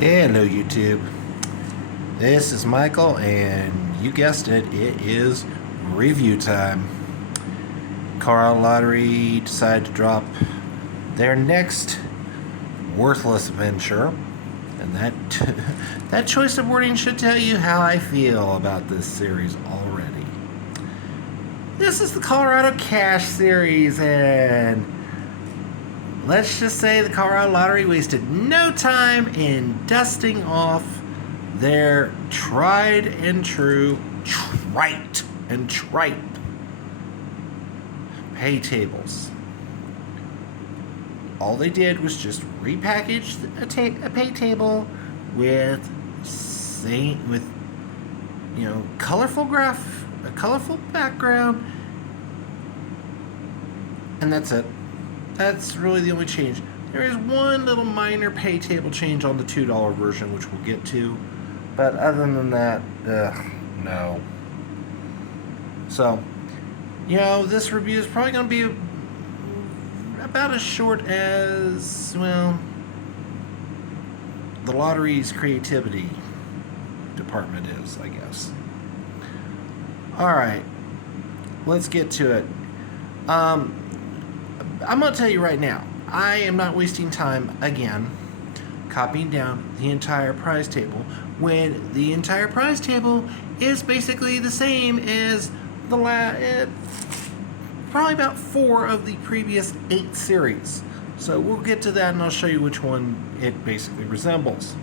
Hello YouTube, this is Michael and you guessed it, it is review time. Colorado Lottery decided to drop their next worthless venture, and that choice of wording should tell you how I feel about this series already. This is the Colorado Cash series, and let's just say the Colorado Lottery wasted no time in dusting off their tried and true, trite pay tables. All they did was just repackage a pay table with a colorful background, and that's it. That's really the only change. There is one little minor pay table change on the $2 version, which we'll get to. But other than that, no. So, this review is probably going to be about as short as, well, the lottery's creativity department is, I guess. Alright, let's get to it. I'm going to tell you right now, I am not wasting time again copying down the entire prize table when the entire prize table is basically the same as the probably about 4 of the previous 8 series. So we'll get to that and I'll show you which one it basically resembles.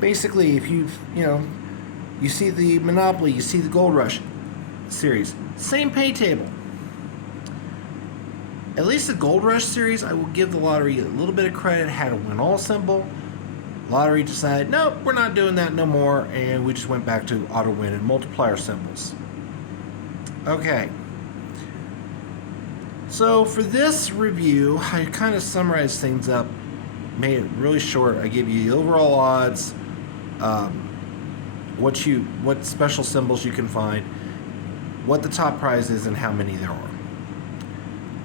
Basically, if you see the Monopoly, you see the Gold Rush series, same pay table. At least the Gold Rush series, I will give the lottery a little bit of credit, had a win all symbol. Lottery decided, nope, we're not doing that no more, and we just went back to auto win and multiplier symbols. Okay. So for this review, I kind of summarized things up, made it really short. I gave you the overall odds, what special symbols you can find, what the top prize is, and how many there are.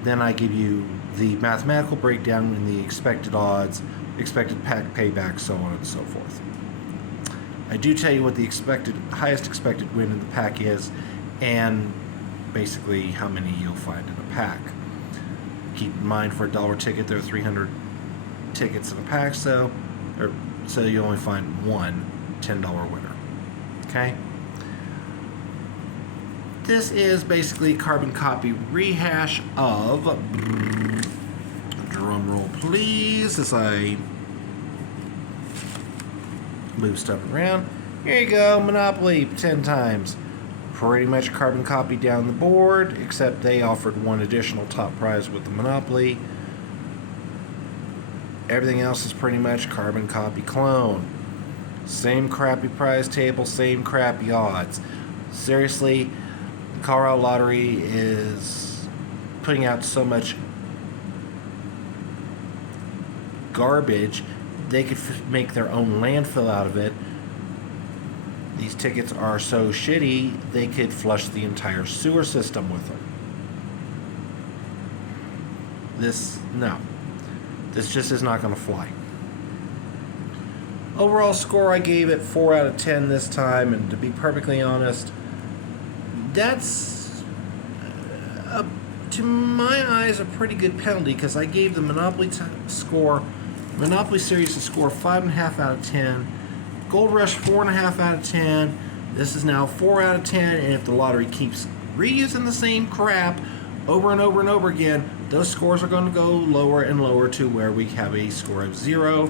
Then I give you the mathematical breakdown and the expected odds, expected pack payback, so on and so forth. I do tell you what the highest expected win in the pack is, and basically how many you'll find in a pack. Keep in mind, for a $1 ticket, there are 300 tickets in a pack, so you only find one $10 winner. Okay? This is basically carbon copy rehash of, drum roll please as I move stuff around. Here you go, Monopoly 10 times. Pretty much carbon copy down the board, except they offered one additional top prize with the Monopoly. Everything else is pretty much carbon copy clone. Same crappy prize table, same crappy odds. Seriously, Colorado Lottery is putting out so much garbage, they could make their own landfill out of it. These tickets are so shitty, they could flush the entire sewer system with them. This just is not going to fly. Overall score, I gave it 4 out of 10 this time, and to be perfectly honest, that's, to my eyes, a pretty good penalty, because I gave the Monopoly series a score 5.5 out of 10, Gold Rush 4.5 out of 10, this is now 4 out of 10, and if the lottery keeps reusing the same crap over and over and over again, those scores are going to go lower and lower to where we have a score of 0,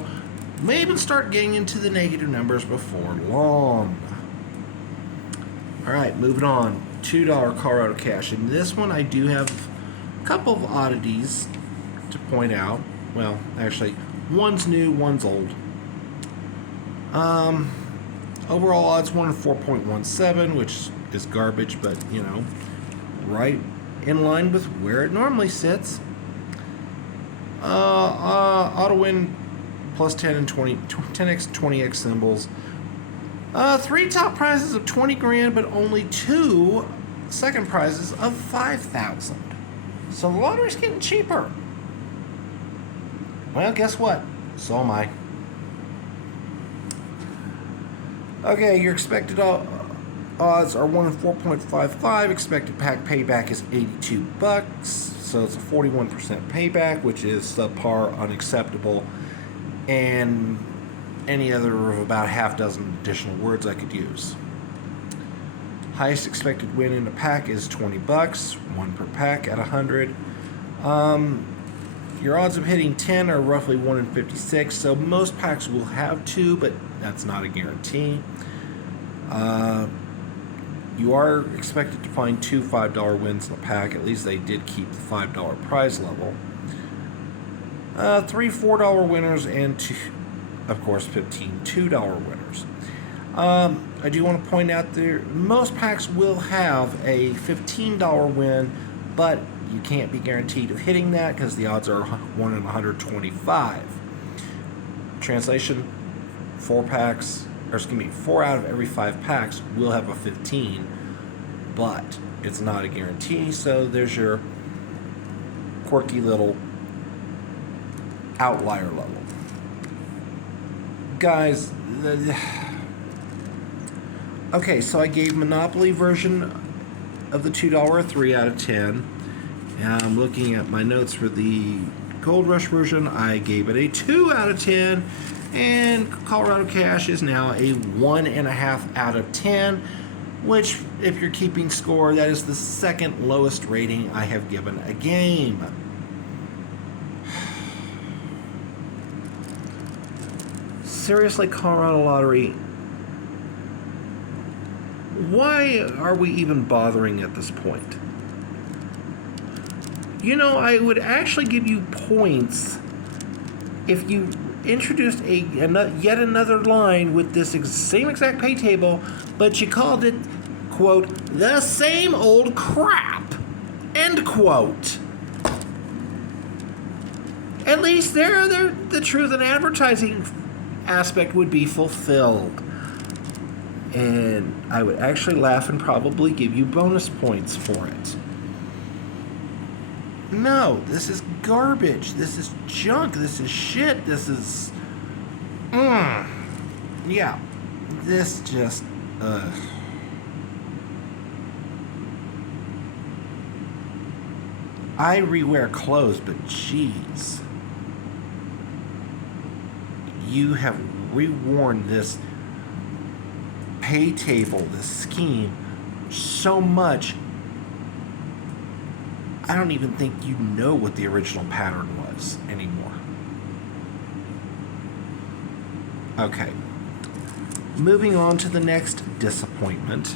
may even start getting into the negative numbers before long. Alright, moving on. $2 Colorado Cash. In this one, I do have a couple of oddities to point out. Well, actually, one's new, one's old. Overall odds 1 in 4.17, which is garbage, but, right in line with where it normally sits. Auto win plus 10 and 20, 10x, 20x symbols. 3 top prizes of 20 grand, but only 2 second prizes of 5,000. So the lottery's getting cheaper. Well, guess what? So am I. Okay, your expected odds are 1 in 4.55. Expected pack payback is $82. So it's a 41% payback, which is subpar, unacceptable, and any other of about half dozen additional words I could use. Highest expected win in a pack is $20, 1 per pack at 100. Your odds of hitting 10 are roughly 1 in 56, so most packs will have 2, but that's not a guarantee. You are expected to find 2 $5 wins in a pack. At least they did keep the $5 prize level. 3 $4 winners and 2, of course, 15 $2 winners. I do want to point out there most packs will have a $15 win, but you can't be guaranteed of hitting that because the odds are 1 in 125. Translation: 4 out of every 5 packs will have a 15, but it's not a guarantee. So there's your quirky little outlier level, guys. Okay, so I gave Monopoly version of the $2 a 3 out of 10. And I'm looking at my notes for the Gold Rush version. I gave it a 2 out of 10. And Colorado Cash is now a 1.5 out of 10. Which, if you're keeping score, that is the second lowest rating I have given a game. Seriously, Colorado Lottery, why are we even bothering at this point? You know, I would actually give you points if you introduced yet another line with this same exact pay table, but you called it, quote, the same old crap, end quote. At least there the truth and advertising aspect would be fulfilled. And I would actually laugh and probably give you bonus points for it. No, this is garbage. This is junk. This is shit. This is... Yeah. This just... I rewear clothes, but jeez. You have reworn this pay table, this scheme, so much, I don't even think you know what the original pattern was anymore. Okay. Moving on to the next disappointment.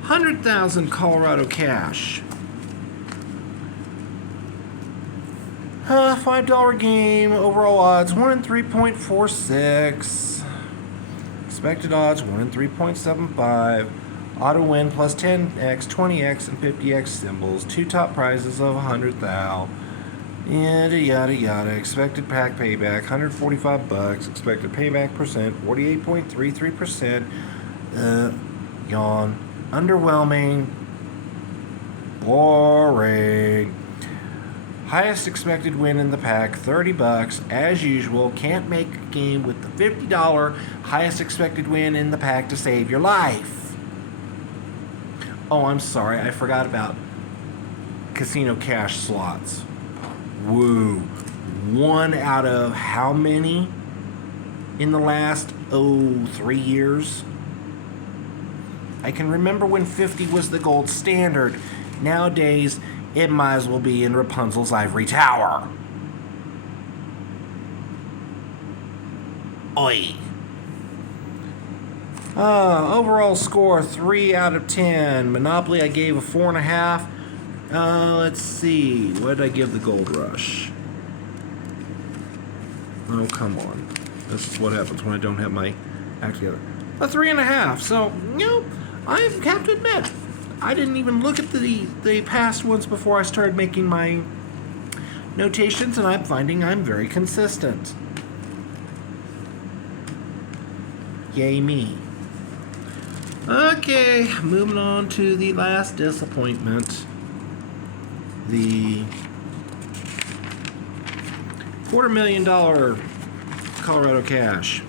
100,000 Colorado Cash. $5 game, overall odds 1 in 3.46. Expected odds 1 in 3.75. Auto win plus 10x, 20x, and 50x symbols. 2 top prizes of 100,000. Yada yada yada. Expected pack payback $145. Expected payback percent 48.33%. Yawn. Underwhelming. Boring. Highest expected win in the pack, $30. As usual, can't make a game with the $50 highest expected win in the pack to save your life. Oh, I'm sorry, I forgot about casino cash slots. Woo. 1 out of how many in the last, 3 years? I can remember when 50 was the gold standard. Nowadays, it might as well be in Rapunzel's ivory tower. Oi. Overall score, 3 out of 10. Monopoly, I gave a 4.5. Let's see. What did I give the Gold Rush? Oh, come on. This is what happens when I don't have my act together. A 3.5. So, I have to admit, I didn't even look at the past ones before I started making my notations, and I'm finding I'm very consistent. Yay me. Okay, moving on to the last disappointment. The $250,000 Colorado Cash.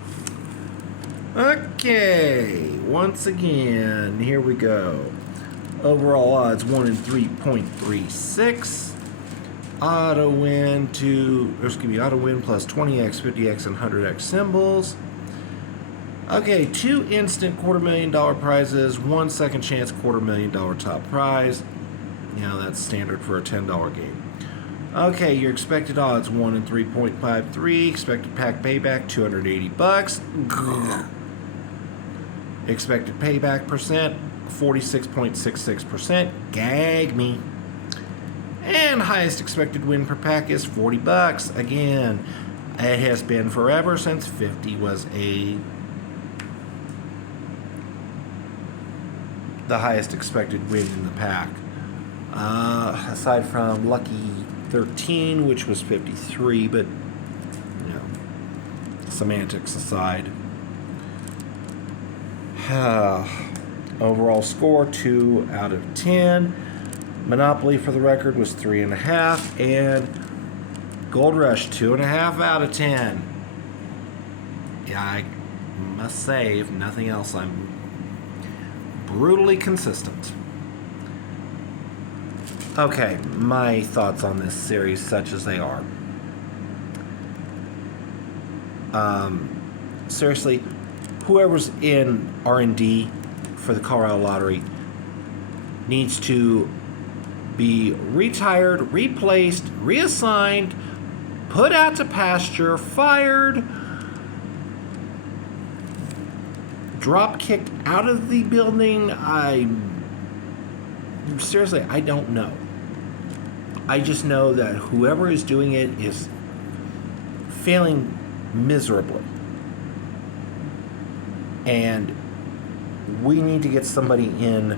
Okay, once again, here we go. Overall odds 1 in 3.36. Auto win auto win plus 20x, 50x, and 100x symbols. Okay, 2 instant $250,000 prizes, 1 second chance $250,000 top prize. That's standard for a $10 game. Okay, your expected odds 1 in 3.53. Expected pack payback $280. Expected payback percent 46.66%. Gag me. And highest expected win per pack is $40. Again, it has been forever since 50 was the highest expected win in the pack. Aside from Lucky 13, which was 53, but semantics aside. Overall score 2 out of 10. Monopoly, for the record, was 3.5, and Gold Rush 2.5 out of 10. Yeah, I must say, if nothing else, I'm brutally consistent. Okay, my thoughts on this series, such as they are. Seriously, whoever's in R&D for the Colorado Lottery needs to be retired, replaced, reassigned, put out to pasture, fired, drop kicked out of the building. Seriously, I don't know. I just know that whoever is doing it is failing miserably. And we need to get somebody in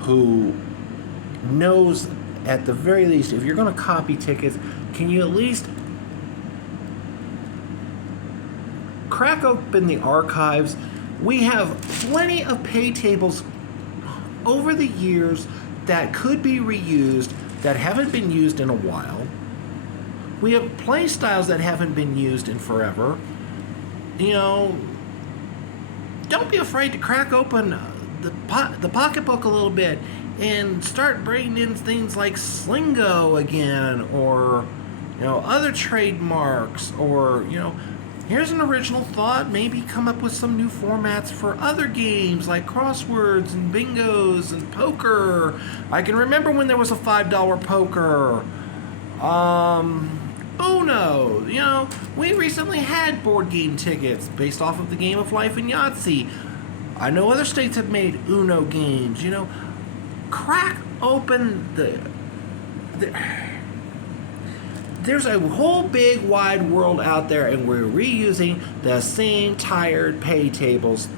who knows, at the very least, if you're going to copy tickets, can you at least crack open the archives? We have plenty of pay tables over the years that could be reused, that haven't been used in a while. We have play styles that haven't been used in forever. Don't be afraid to crack open the pocketbook a little bit and start bringing in things like Slingo again, or other trademarks, or here's an original thought. Maybe come up with some new formats for other games like crosswords and bingos and poker. I can remember when there was a $5 poker. Uno. We recently had board game tickets based off of the Game of Life and Yahtzee. I know other states have made Uno games. Crack open there's a whole big wide world out there, and we're reusing the same tired pay tables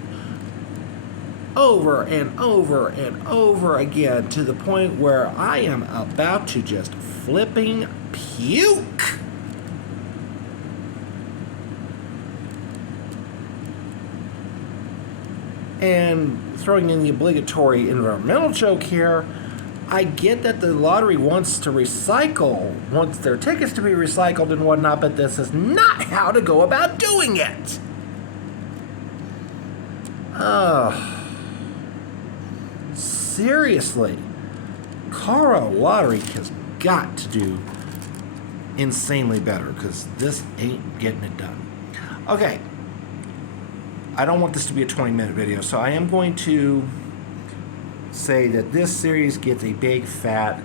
over and over and over again, to the point where I am about to just flipping puke. And throwing in the obligatory environmental joke here, I get that the lottery wants their tickets to be recycled and whatnot, but this is not how to go about doing it. Seriously, Colorado Lottery has got to do insanely better, because this ain't getting it done. Okay, I don't want this to be a 20-minute video, so I am going to say that this series gets a big fat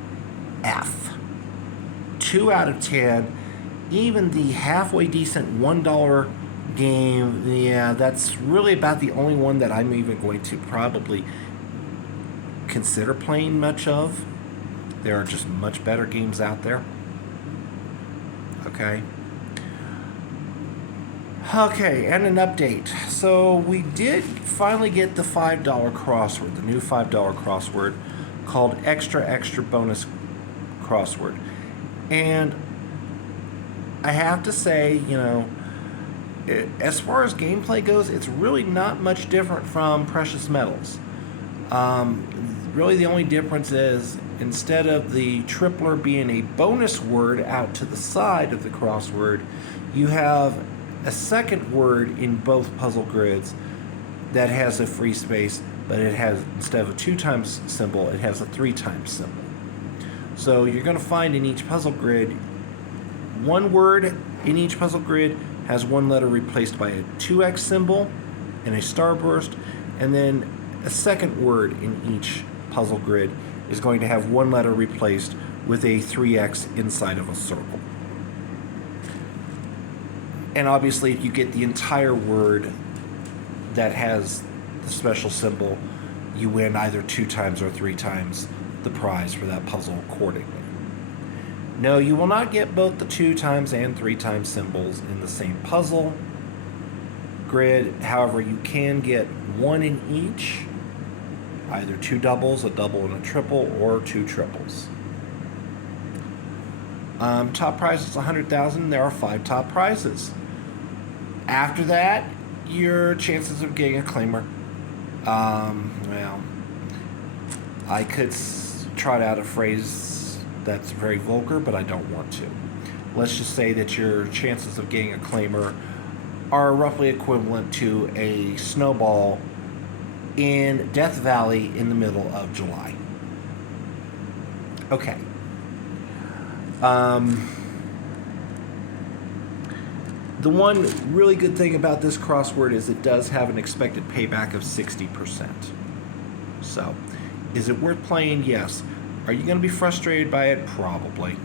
F. 2 out of 10. Even the halfway decent $1 game, that's really about the only one that I'm even going to probably consider playing much of. There are just much better games out there. Okay, and an update. So we did finally get the $5 crossword, the new $5 crossword called Extra Bonus Crossword. And I have to say, as far as gameplay goes, it's really not much different from Precious Metals. Really the only difference is, instead of the tripler being a bonus word out to the side of the crossword, you have a second word in both puzzle grids that has a free space, but it has, instead of a 2 times symbol, it has a 3 times symbol. So you're going to find in each puzzle grid, one word in each puzzle grid has one letter replaced by a 2x symbol and a starburst, and then a second word in each puzzle grid is going to have one letter replaced with a 3x inside of a circle. And obviously, if you get the entire word that has the special symbol, you win either 2 times or 3 times the prize for that puzzle accordingly. No, you will not get both the 2 times and 3 times symbols in the same puzzle grid. However, you can get one in each, either 2 doubles, a double and a triple, or 2 triples. Top prize is 100,000. There are 5 top prizes. After that, your chances of getting a claimer, well, I could trot out a phrase that's very vulgar, but I don't want to. Let's just say that your chances of getting a claimer are roughly equivalent to a snowball in Death Valley in the middle of July. Okay. The one really good thing about this crossword is it does have an expected payback of 60%. So, is it worth playing? Yes. Are you going to be frustrated by it? Probably.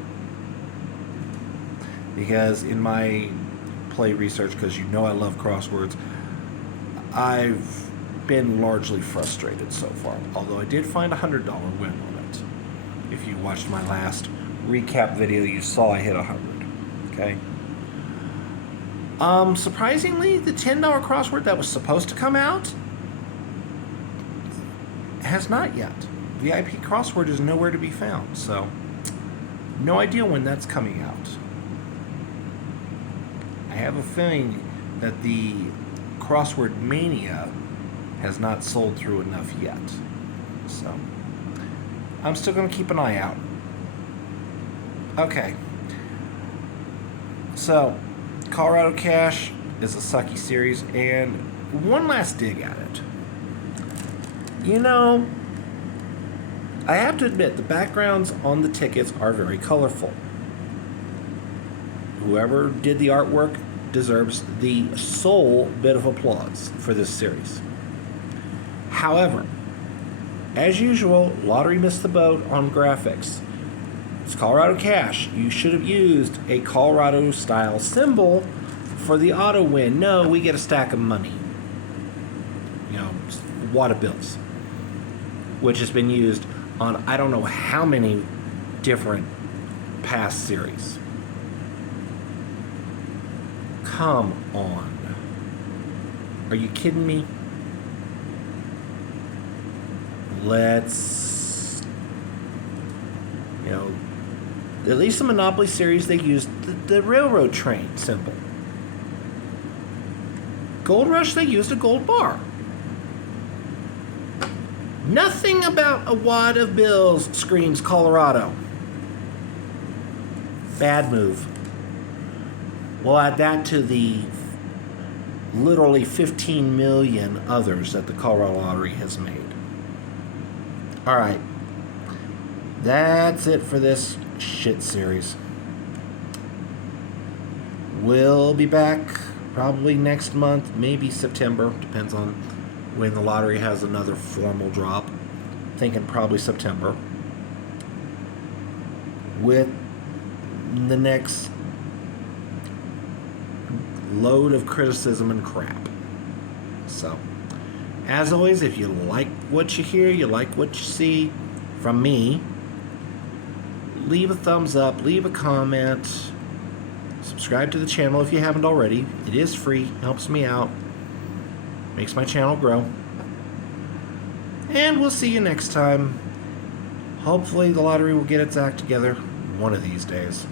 Because in my play research, because you know I love crosswords, I've been largely frustrated so far. Although I did find a $100 win on it. If you watched my last recap video, you saw I hit 100. Okay. Surprisingly, the $10 crossword that was supposed to come out has not yet. VIP crossword is nowhere to be found, so no idea when that's coming out. I have a feeling that the crossword mania has not sold through enough yet, so I'm still going to keep an eye out. Okay, so Colorado Cash is a sucky series, and one last dig at it. You know, I have to admit, the backgrounds on the tickets are very colorful. Whoever did the artwork deserves the sole bit of applause for this series. However, as usual, Lottery missed the boat on graphics. It's Colorado Cash. You should have used a Colorado-style symbol for the auto win. No, we get a stack of money. You know, wad of bills. Which has been used on I don't know how many different past series. Come on. Are you kidding me? Let's, you know, at least the Monopoly series, they used the railroad train symbol. Gold Rush, they used a gold bar. Nothing about a wad of bills screams Colorado. Bad move. We'll add that to the literally 15 million others that the Colorado Lottery has made. All right. That's it for this shit series. We'll be back probably next month, maybe September. Depends on when the lottery has another formal drop. Thinking probably September. With the next load of criticism and crap. So, as always, if you like what you hear, you like what you see from me, leave a thumbs up, leave a comment, subscribe to the channel if you haven't already. It is free, helps me out, makes my channel grow. And we'll see you next time. Hopefully the lottery will get its act together one of these days.